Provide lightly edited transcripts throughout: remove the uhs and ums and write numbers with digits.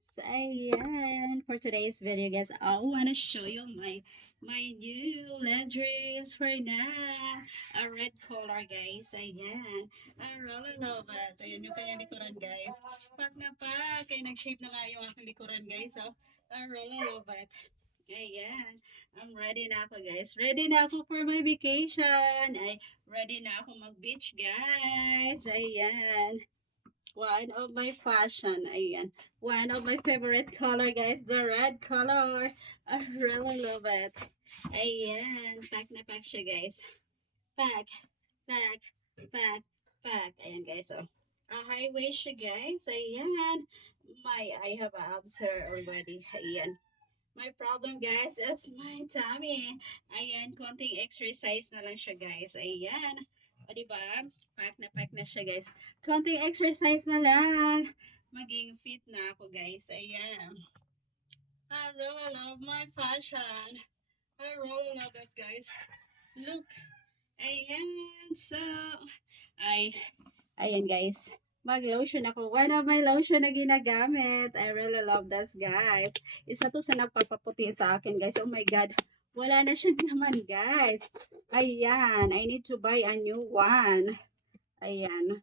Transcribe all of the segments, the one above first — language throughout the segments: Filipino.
Ayan, for today's video guys, I wanna show you my new leggings right now. A red color guys, ayan. I really love it. Ayan yung kanyang likuran guys. Pak na pak, kaya nag-shape na nga yung aking likuran guys. So, I really love it. Ayan, I'm ready na ako guys. Ready na ako for my vacation. Ready na ako mag-beach guys. Ayan. One of my fashion, ayan. One of my favorite color, guys, the red color. I really love it. Ayan, pack na pack siya, guys. Pack, pack, pack, pack. Ayan, guys, oh. A high waist siya, guys. Ayan. I have abs here already. Ayan. My problem, guys, is my tummy. Ayan, konting exercise na lang siya, guys. Ayan. O, diba? Pack na siya, guys. Konting exercise na lang. Maging fit na ako, guys. Ayan. I really love my fashion. I really love it, guys. Look. Ayan. So, ay, ayan, guys. Mag-lotion ako. One of my lotion na ginagamit. I really love this, guys. Isa to sa nagpapaputi sa akin, guys. Oh my God. Wala na siya naman, guys. Ayan. I need to buy a new one. Ayan.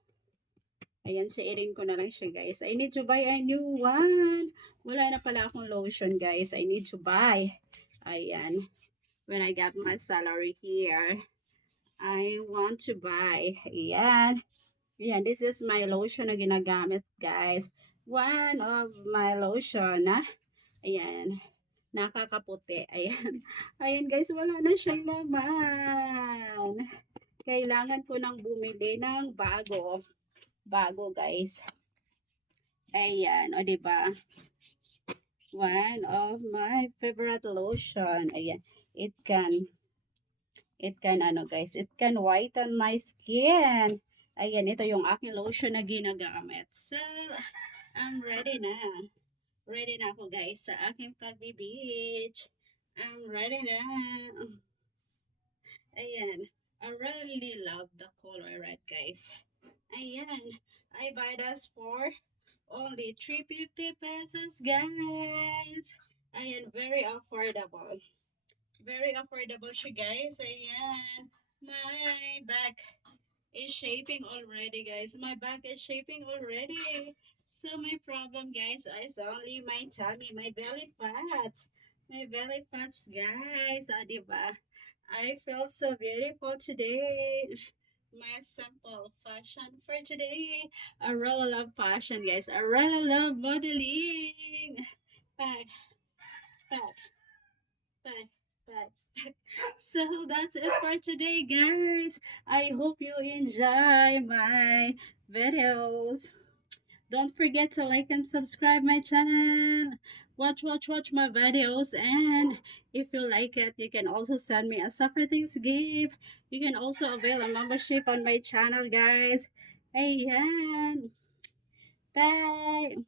Ayan, shairin ko na lang siya, guys. I need to buy a new one. Wala na pala akong lotion, guys. I need to buy. Ayan. When I got my salary here, I want to buy. Ayan. Ayan, this is my lotion na ginagamit, guys. One of my lotion, ayan, nakakaputi. Ayan. Ayan, guys, wala na siyang laman. Kailangan ko nang bumili ng bago. Bago, guys. Ayan, o, diba? One of my favorite lotion. Ayan, ano guys, it can whiten my skin. Ayan, ito yung aking lotion na ginagamit. So, I'm ready na. Ready na ako guys sa aking pagbe-beach. I'm ready na. Ayan, I really love the color red guys. Ayan, I buy this for only 350 pesos guys. Ayan, very affordable. Very affordable siya guys. Ayan. My back is shaping already guys. My back is shaping already. So my problem guys is only my tummy, my belly fat. My belly fats guys. Ah, diba? I feel so beautiful today. My simple fashion for today. I really love fashion guys. I really love modeling. Back, back, back, back. So that's it for today, guys. I hope you enjoy my videos. Don't forget to like and subscribe my channel. Watch my videos. And if you like it, you can also send me a separate things gift. You can also avail a membership on my channel, guys. Ayan. Bye.